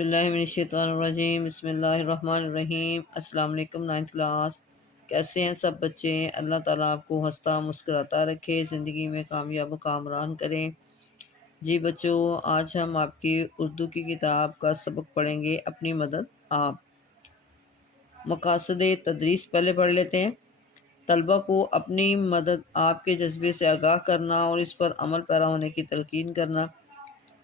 باللہ من الشیطان الرجیم، بسم اللہ الرحمن الرحیم۔ السلام علیکم 9th کلاس، کیسے ہیں سب بچے؟ اللہ تعالیٰ آپ کو ہنستا مسکراتا رکھے، زندگی میں کامیاب و کامران کریں۔ جی بچوں، آج ہم آپ کی اردو کی کتاب کا سبق پڑھیں گے، اپنی مدد آپ۔ مقاصد تدریس پہلے پڑھ لیتے ہیں۔ طلبہ کو اپنی مدد آپ کے جذبے سے آگاہ کرنا اور اس پر عمل پیرا ہونے کی تلقین کرنا۔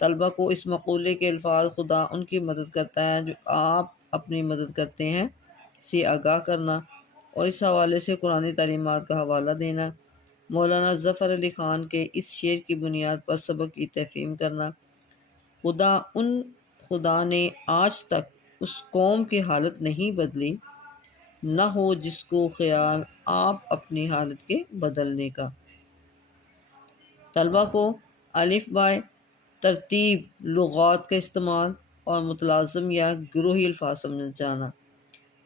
طلبہ کو اس مقولے کے الفاظ خدا ان کی مدد کرتا ہے جو آپ اپنی مدد کرتے ہیں سے آگاہ کرنا، اور اس حوالے سے قرآنی تعلیمات کا حوالہ دینا۔ مولانا ظفر علی خان کے اس شعر کی بنیاد پر سبق کی تفہیم کرنا۔ خدا نے آج تک اس قوم کی حالت نہیں بدلی، نہ ہو جس کو خیال آپ اپنی حالت کے بدلنے کا۔ طلبہ کو الف بائے ترتیب لغات کا استعمال اور متلازم یا گروہی الفاظ سمجھانا،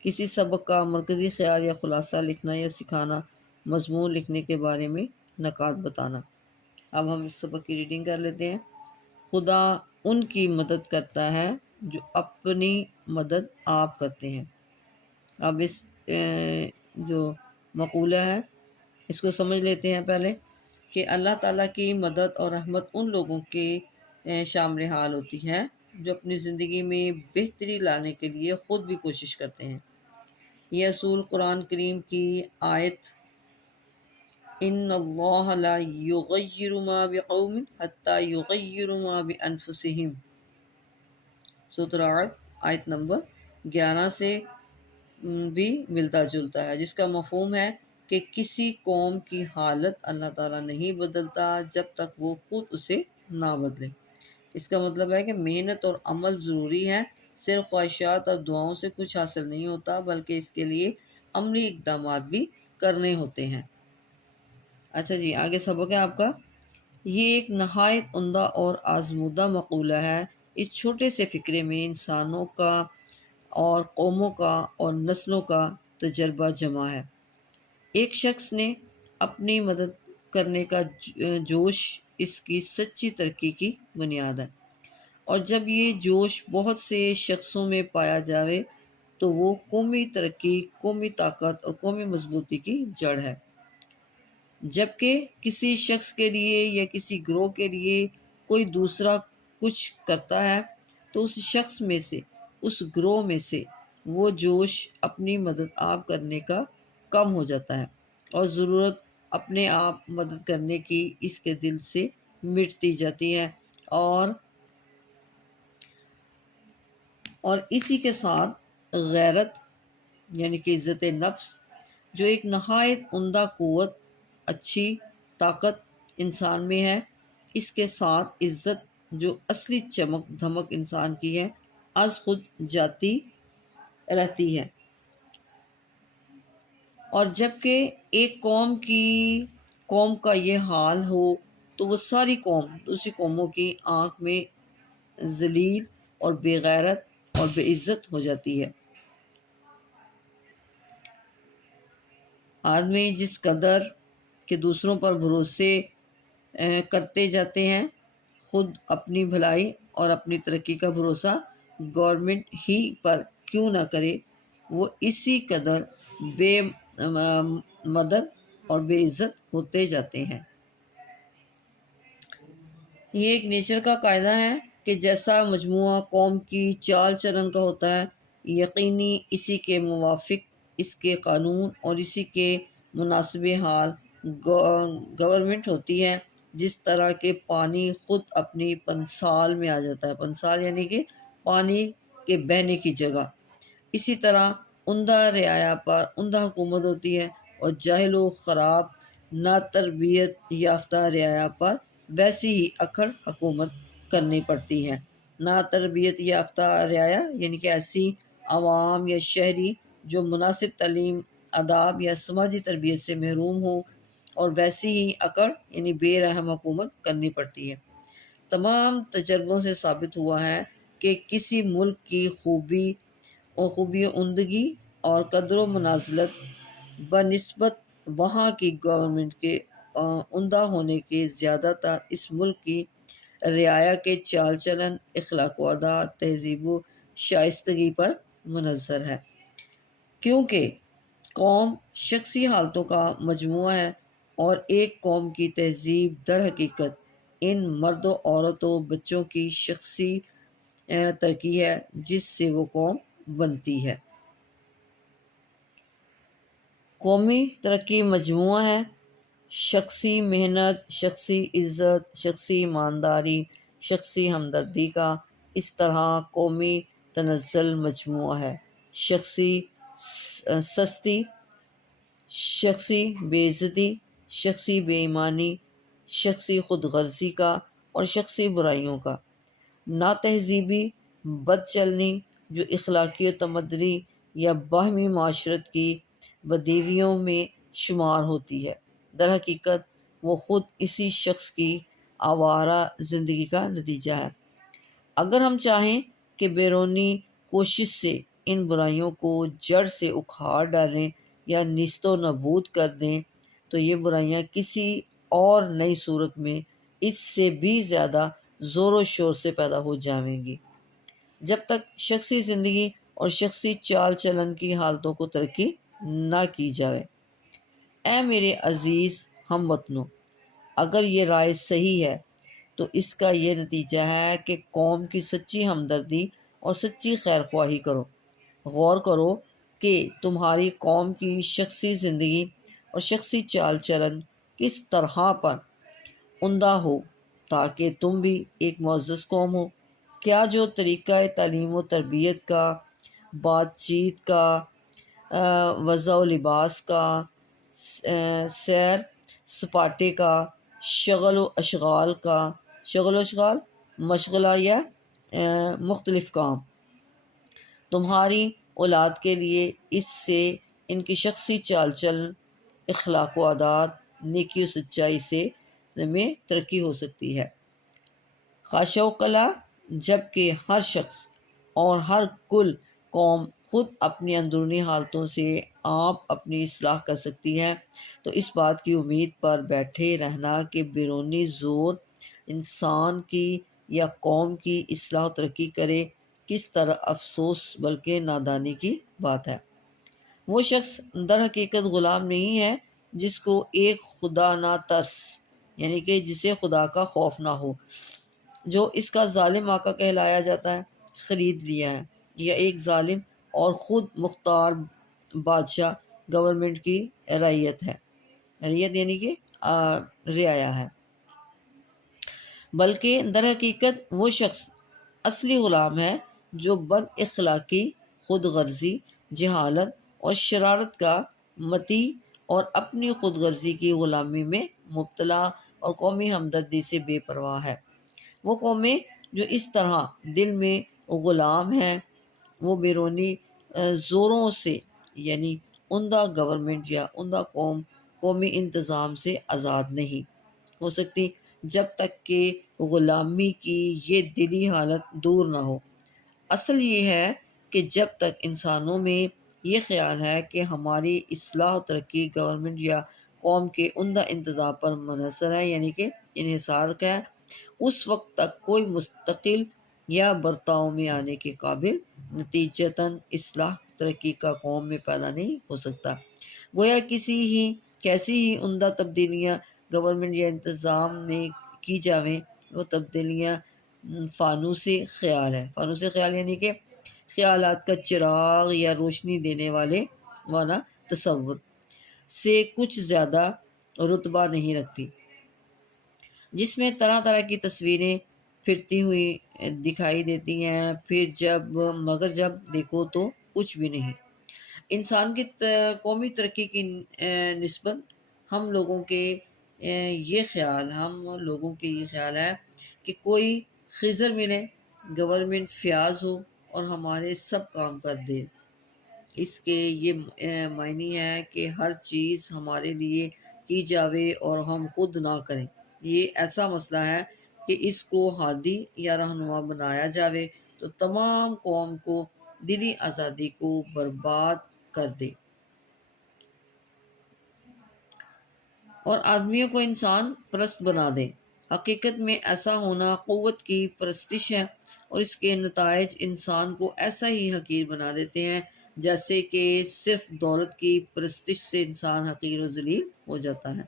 کسی سبق کا مرکزی خیال یا خلاصہ لکھنا یا سکھانا، مضمون لکھنے کے بارے میں نکات بتانا۔ اب ہم اس سبق کی ریڈنگ کر لیتے ہیں۔ خدا ان کی مدد کرتا ہے جو اپنی مدد آپ کرتے ہیں۔ اب اس جو مقولہ ہے اس کو سمجھ لیتے ہیں پہلے، کہ اللہ تعالیٰ کی مدد اور رحمت ان لوگوں کے شامل حال ہوتی ہے جو اپنی زندگی میں بہتری لانے کے لیے خود بھی کوشش کرتے ہیں۔ یہ اصول قرآن کریم کی آیت ان اللہ لا یغیر ما بقوم حتی یغیروا ما بانفسہم، سورۃ رعد آیت نمبر 11 سے بھی ملتا جلتا ہے، جس کا مفہوم ہے کہ کسی قوم کی حالت اللہ تعالیٰ نہیں بدلتا جب تک وہ خود اسے نہ بدلے۔ اس کا مطلب ہے کہ محنت اور عمل ضروری ہے، صرف خواہشات اور دعاؤں سے کچھ حاصل نہیں ہوتا، بلکہ اس کے لیے عملی اقدامات بھی کرنے ہوتے ہیں۔ اچھا جی، آگے سبق ہے آپ کا۔ یہ ایک نہایت عمدہ اور آزمودہ مقولہ ہے۔ اس چھوٹے سے فقرے میں انسانوں کا اور قوموں کا اور نسلوں کا تجربہ جمع ہے۔ ایک شخص نے اپنی مدد کرنے کا جوش اس کی سچی ترقی کی بنیاد ہے، اور جب یہ جوش بہت سے شخصوں میں پایا جائے تو وہ قومی ترقی، قومی طاقت اور قومی مضبوطی کی جڑ ہے۔ جبکہ کسی شخص کے لیے یا کسی گروہ کے لیے کوئی دوسرا کچھ کرتا ہے تو اس شخص میں سے، اس گروہ میں سے وہ جوش اپنی مدد آپ کرنے کا کم ہو جاتا ہے، اور ضرورت اپنے آپ مدد کرنے کی اس کے دل سے مٹتی جاتی ہے، اور اسی کے ساتھ غیرت یعنی کہ عزت نفس، جو ایک نہایت عمدہ قوت، اچھی طاقت انسان میں ہے، اس کے ساتھ عزت جو اصلی چمک دھمک انسان کی ہے، از خود جاتی رہتی ہے۔ اور جب کہ ایک قوم کا یہ حال ہو تو وہ ساری قوم دوسری قوموں کی آنکھ میں ذلیل اور بے غیرت اور بے عزت ہو جاتی ہے۔ آدمی جس قدر کہ دوسروں پر بھروسے کرتے جاتے ہیں، خود اپنی بھلائی اور اپنی ترقی کا بھروسہ گورنمنٹ ہی پر کیوں نہ کرے، وہ اسی قدر بے مدد اور بے عزت ہوتے جاتے ہیں۔ یہ ایک نیچر کا قاعدہ ہے کہ جیسا مجموعہ قوم کی چال چلن کا ہوتا ہے، یقینی اسی کے موافق اس کے قانون اور اسی کے مناسب حال گورنمنٹ ہوتی ہے۔ جس طرح کہ پانی خود اپنی پنسال میں آ جاتا ہے، پنسال یعنی کہ پانی کے بہنے کی جگہ، اسی طرح عمدہ رعایا پر عمدہ حکومت ہوتی ہے، اور جاہل و خراب نا تربیت یافتہ رعایا پر ویسی ہی اکڑ حکومت کرنی پڑتی ہے۔ نا تربیت یافتہ رعایا یعنی کہ ایسی عوام یا شہری جو مناسب تعلیم، آداب یا سماجی تربیت سے محروم ہو، اور ویسی ہی اکڑ یعنی بے رحم حکومت کرنی پڑتی ہے۔ تمام تجربوں سے ثابت ہوا ہے کہ کسی ملک کی خوبی و عمدگی اور قدر و منزلت بنسبت وہاں کی گورنمنٹ کے عمدہ ہونے کے زیادہ تر اس ملک کی رعایا کے چال چلن، اخلاق و عادات، تہذیب و شائستگی پر منحصر ہے، کیونکہ قوم شخصی حالتوں کا مجموعہ ہے اور ایک قوم کی تہذیب در حقیقت ان مرد و عورت و بچوں کی شخصی ترقی ہے جس سے وہ قوم بنتی ہے۔ قومی ترقی مجموعہ ہے، شخصی محنت، شخصی عزت، شخصی ایمانداری، شخصی ہمدردی کا۔ اس طرح قومی تنزل مجموعہ ہے، شخصی سستی، شخصی بے عزتی، شخصی بے ایمانی، شخصی خود غرضی کا اور شخصی برائیوں کا۔ نا تہذیبی، بد چلنی جو اخلاقی و تمدنی یا باہمی معاشرت کی بدیویوں میں شمار ہوتی ہے، در حقیقت وہ خود اسی شخص کی آوارہ زندگی کا نتیجہ ہے۔ اگر ہم چاہیں کہ بیرونی کوشش سے ان برائیوں کو جڑ سے اکھاڑ ڈالیں یا نیست و نابود کر دیں تو یہ برائیاں کسی اور نئی صورت میں اس سے بھی زیادہ زور و شور سے پیدا ہو جائیں گی۔ جب تک شخصی زندگی اور شخصی چال چلن کی حالتوں کو ترقی نہ کی جائے۔ اے میرے عزیز ہم وطنوں، اگر یہ رائے صحیح ہے تو اس کا یہ نتیجہ ہے کہ قوم کی سچی ہمدردی اور سچی خیر خواہی کرو۔ غور کرو کہ تمہاری قوم کی شخصی زندگی اور شخصی چال چلن کس طرح پر عمدہ ہو تاکہ تم بھی ایک معزز قوم ہو۔ کیا جو طریقہ تعلیم و تربیت کا، بات چیت کا، وضع و لباس کا، سیر سپاٹے کا، شغل و اشغال مشغلہ یا مختلف کام تمہاری اولاد کے لیے اس سے ان کی شخصی چال چلن، اخلاق و عادات، نیکی و سچائی سے میں ترقی ہو سکتی ہے۔ خاشع و کلا جب کہ ہر شخص اور ہر کل قوم خود اپنی اندرونی حالتوں سے آپ اپنی اصلاح کر سکتی ہے تو اس بات کی امید پر بیٹھے رہنا کہ بیرونی زور انسان کی یا قوم کی اصلاح و ترقی کرے، کس طرح افسوس بلکہ نادانی کی بات ہے۔ وہ شخص در حقیقت غلام نہیں ہے جس کو ایک خدا نہ ترس، یعنی کہ جسے خدا کا خوف نہ ہو، جو اس کا ظالم آقا کہلایا جاتا ہے، خرید لیا ہے، یا ایک ظالم اور خود مختار بادشاہ گورنمنٹ کی رعیت ہے، رعیت یعنی کہ رعایا ہے، بلکہ در حقیقت وہ شخص اصلی غلام ہے جو بد اخلاقی، خود غرضی، جہالت اور شرارت کا مطیع اور اپنی خود غرضی کی غلامی میں مبتلا اور قومی ہمدردی سے بے پرواہ ہے۔ وہ قومیں جو اس طرح دل میں غلام ہیں وہ بیرونی زوروں سے یعنی عمدہ گورنمنٹ یا عمدہ قومی انتظام سے آزاد نہیں ہو سکتی جب تک کہ غلامی کی یہ دلی حالت دور نہ ہو۔ اصل یہ ہے کہ جب تک انسانوں میں یہ خیال ہے کہ ہماری اصلاح و ترقی گورنمنٹ یا قوم کے عمدہ انتظام پر منحصر ہے، یعنی کہ انحصار ہے، اس وقت تک کوئی مستقل یا برتاؤ میں آنے کے قابل نتیجتاً اصلاح ترقی کا قوم میں پیدا نہیں ہو سکتا۔ گویا کیسی ہی عمدہ تبدیلیاں گورنمنٹ یا انتظام میں کی جاویں وہ تبدیلیاں فانوس خیال ہے، فانوس خیال یعنی کہ خیالات کا چراغ یا روشنی دینے والے والا تصور سے کچھ زیادہ رتبہ نہیں رکھتی، جس میں طرح طرح کی تصویریں پھرتی ہوئی دکھائی دیتی ہیں، مگر جب دیکھو تو کچھ بھی نہیں۔ انسان کی قومی ترقی کی نسبت ہم لوگوں کے یہ خیال ہے کہ کوئی خضر ملے، گورنمنٹ فیاض ہو اور ہمارے سب کام کر دے۔ اس کے یہ معنی ہے کہ ہر چیز ہمارے لیے کی جاوے اور ہم خود نہ کریں۔ یہ ایسا مسئلہ ہے کہ اس کو ہادی یا رہنما بنایا جاوے تو تمام قوم کو دلی آزادی کو برباد کر دے اور آدمیوں کو انسان پرست بنا دے۔ حقیقت میں ایسا ہونا قوت کی پرستش ہے اور اس کے نتائج انسان کو ایسا ہی حقیر بنا دیتے ہیں جیسے کہ صرف دولت کی پرستش سے انسان حقیر و ذلیل ہو جاتا ہے۔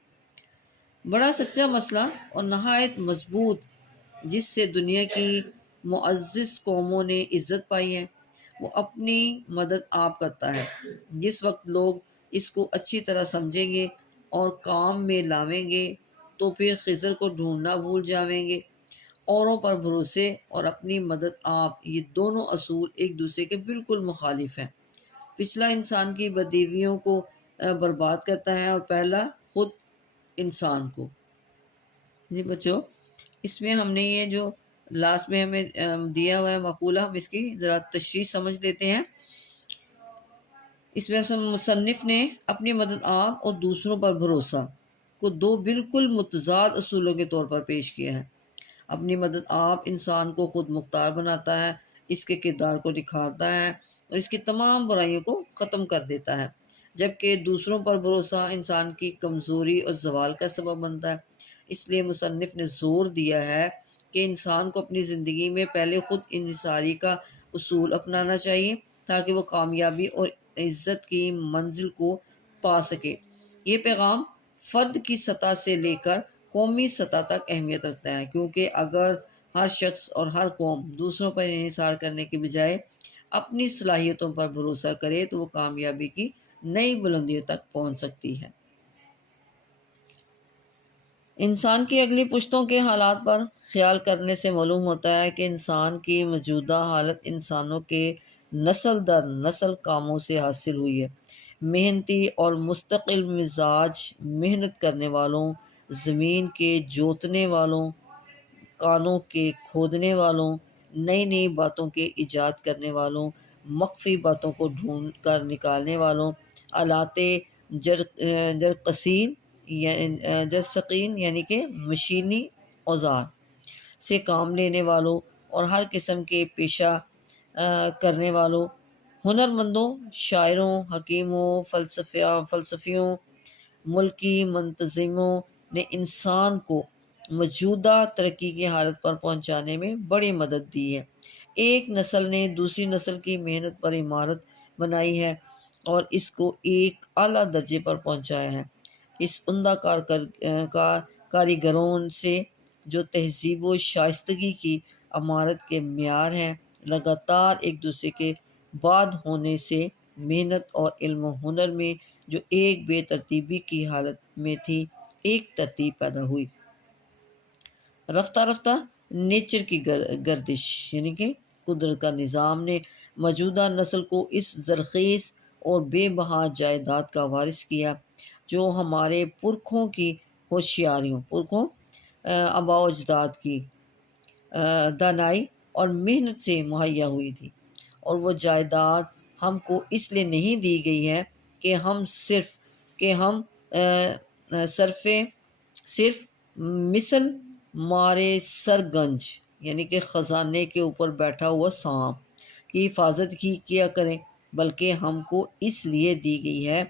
بڑا سچا مسئلہ اور نہایت مضبوط جس سے دنیا کی معزز قوموں نے عزت پائی ہے، وہ اپنی مدد آپ کرتا ہے۔ جس وقت لوگ اس کو اچھی طرح سمجھیں گے اور کام میں لاویں گے تو پھر خضر کو ڈھونڈنا بھول جاویں گے۔ اوروں پر بھروسے اور اپنی مدد آپ، یہ دونوں اصول ایک دوسرے کے بالکل مخالف ہیں۔ پچھلا انسان کی بدیویوں کو برباد کرتا ہے اور پہلا خود انسان کو۔ جی بچوں، اس میں ہم نے یہ جو لاسٹ میں ہمیں دیا ہوا ہے مقولہ، ہم اس کی ذرا تشریح سمجھ لیتے ہیں۔ اس میں مصنف نے اپنی مدد آپ اور دوسروں پر بھروسہ کو دو بالکل متضاد اصولوں کے طور پر پیش کیا ہے۔ اپنی مدد آپ انسان کو خود مختار بناتا ہے، اس کے کردار کو نکھارتا ہے اور اس کی تمام برائیوں کو ختم کر دیتا ہے، جبکہ دوسروں پر بھروسہ انسان کی کمزوری اور زوال کا سبب بنتا ہے۔ اس لیے مصنف نے زور دیا ہے کہ انسان کو اپنی زندگی میں پہلے خود انحصاری کا اصول اپنانا چاہیے تاکہ وہ کامیابی اور عزت کی منزل کو پا سکے۔ یہ پیغام فرد کی سطح سے لے کر قومی سطح تک اہمیت رکھتا ہے، کیونکہ اگر ہر شخص اور ہر قوم دوسروں پر انحصار کرنے کے بجائے اپنی صلاحیتوں پر بھروسہ کرے تو وہ کامیابی کی نئی بلندیوں تک پہنچ سکتی ہے۔ انسان کی اگلی پشتوں کے حالات پر خیال کرنے سے معلوم ہوتا ہے کہ انسان کی موجودہ حالت انسانوں کے نسل در نسل کاموں سے حاصل ہوئی ہے۔ محنتی اور مستقل مزاج، محنت کرنے والوں، زمین کے جوتنے والوں، کانوں کے کھودنے والوں، نئی نئی باتوں کے ایجاد کرنے والوں، مخفی باتوں کو ڈھونڈ کر نکالنے والوں، آلات جرثقین یعنی کہ مشینی اوزار سے کام لینے والوں اور ہر قسم کے پیشہ کرنے والوں، ہنرمندوں، شاعروں، حکیموں، فلسفیوں، ملکی منتظموں نے انسان کو موجودہ ترقی کی حالت پر پہنچانے میں بڑی مدد دی ہے۔ ایک نسل نے دوسری نسل کی محنت پر عمارت بنائی ہے اور اس کو ایک اعلیٰ درجے پر پہنچایا ہے۔ اس عمدہ کاریگروں سے جو تہذیب و شائستگی کی عمارت کے معیار ہیں، لگاتار ایک دوسرے کے بعد ہونے سے محنت اور علم و ہنر میں جو ایک بے ترتیبی کی حالت میں تھی، ایک ترتیب پیدا ہوئی۔ رفتہ رفتہ نیچر کی گردش یعنی کہ قدرت کا نظام نے موجودہ نسل کو اس زرخیز اور بے بہا جائیداد کا وارث کیا جو ہمارے پرکھوں کی ہوشیاریوں، آباء و اجداد کی دانائی اور محنت سے مہیا ہوئی تھی، اور وہ جائیداد ہم کو اس لیے نہیں دی گئی ہے کہ ہم صرف مثل مارے سرگنج یعنی کہ خزانے کے اوپر بیٹھا ہوا سانپ کی حفاظت ہی کیا کریں، بلکہ ہم کو اس لیے دی گئی ہے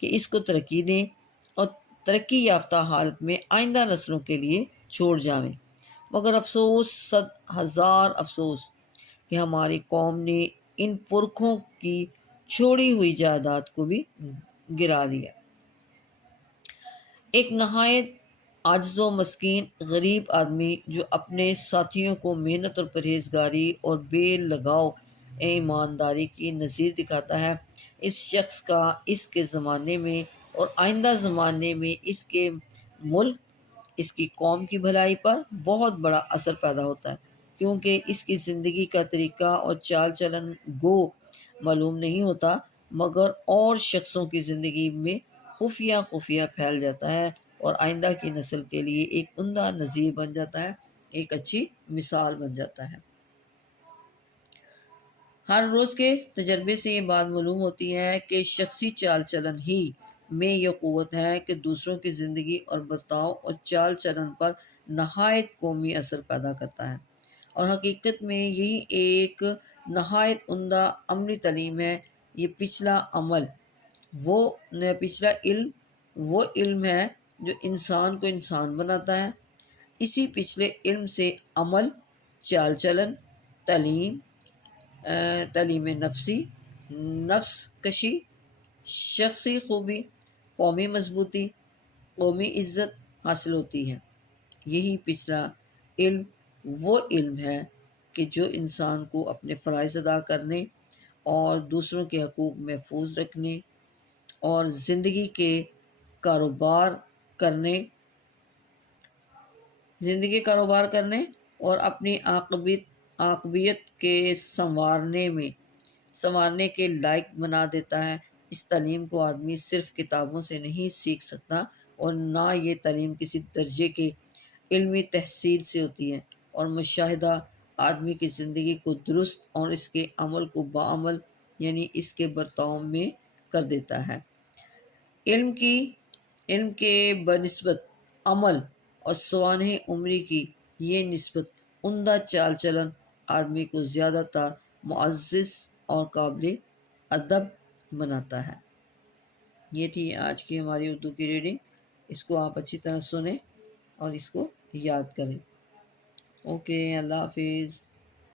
کہ اس کو ترقی دیں اور ترقی یافتہ حالت میں آئندہ نسلوں کے لیے چھوڑ جاویں۔ مگر افسوس، صد ہزار افسوس کہ ہماری قوم نے ان پرکھوں کی چھوڑی ہوئی جائیداد کو بھی گرا دیا۔ ایک نہایت عاجز و مسکین غریب آدمی جو اپنے ساتھیوں کو محنت اور پرہیزگاری اور بے لگاؤ ایمانداری کی نظیر دکھاتا ہے، اس شخص کا اس کے زمانے میں اور آئندہ زمانے میں اس کے ملک، اس کی قوم کی بھلائی پر بہت بڑا اثر پیدا ہوتا ہے، کیونکہ اس کی زندگی کا طریقہ اور چال چلن گو معلوم نہیں ہوتا مگر اور شخصوں کی زندگی میں خفیہ پھیل جاتا ہے اور آئندہ کی نسل کے لیے ایک عمدہ نظیر بن جاتا ہے، ایک اچھی مثال بن جاتا ہے۔ ہر روز کے تجربے سے یہ بات معلوم ہوتی ہے کہ شخصی چال چلن ہی میں یہ قوت ہے کہ دوسروں کی زندگی اور برتاؤ اور چال چلن پر نہایت قومی اثر پیدا کرتا ہے، اور حقیقت میں یہی ایک نہایت عمدہ عملی تعلیم ہے۔ یہ پچھلا علم وہ علم ہے جو انسان کو انسان بناتا ہے۔ اسی پچھلے علم سے عمل، چال چلن، تعلیم، تعلیم نفسی، نفس کشی، شخصی خوبی، قومی مضبوطی، قومی عزت حاصل ہوتی ہے۔ یہی پچھلا علم وہ علم ہے کہ جو انسان کو اپنے فرائض ادا کرنے اور دوسروں کے حقوق محفوظ رکھنے اور زندگی کاروبار کرنے اور اپنی عاقبیت کے سنوارنے کے لائق بنا دیتا ہے۔ اس تعلیم کو آدمی صرف کتابوں سے نہیں سیکھ سکتا، اور نہ یہ تعلیم کسی درجے کے علمی تحصیل سے ہوتی ہے، اور مشاہدہ آدمی کی زندگی کو درست اور اس کے عمل کو بعمل یعنی اس کے برتاؤ میں کر دیتا ہے۔ علم کے بنسبت عمل اور سوانح عمری کی یہ نسبت عمدہ چال چلن آدمی کو زیادہ تر معزز اور قابل ادب بناتا ہے۔ یہ تھی آج کی ہماری اردو کی ریڈنگ۔ اس کو آپ اچھی طرح سنیں اور اس کو یاد کریں۔ اوکے، اللہ حافظ۔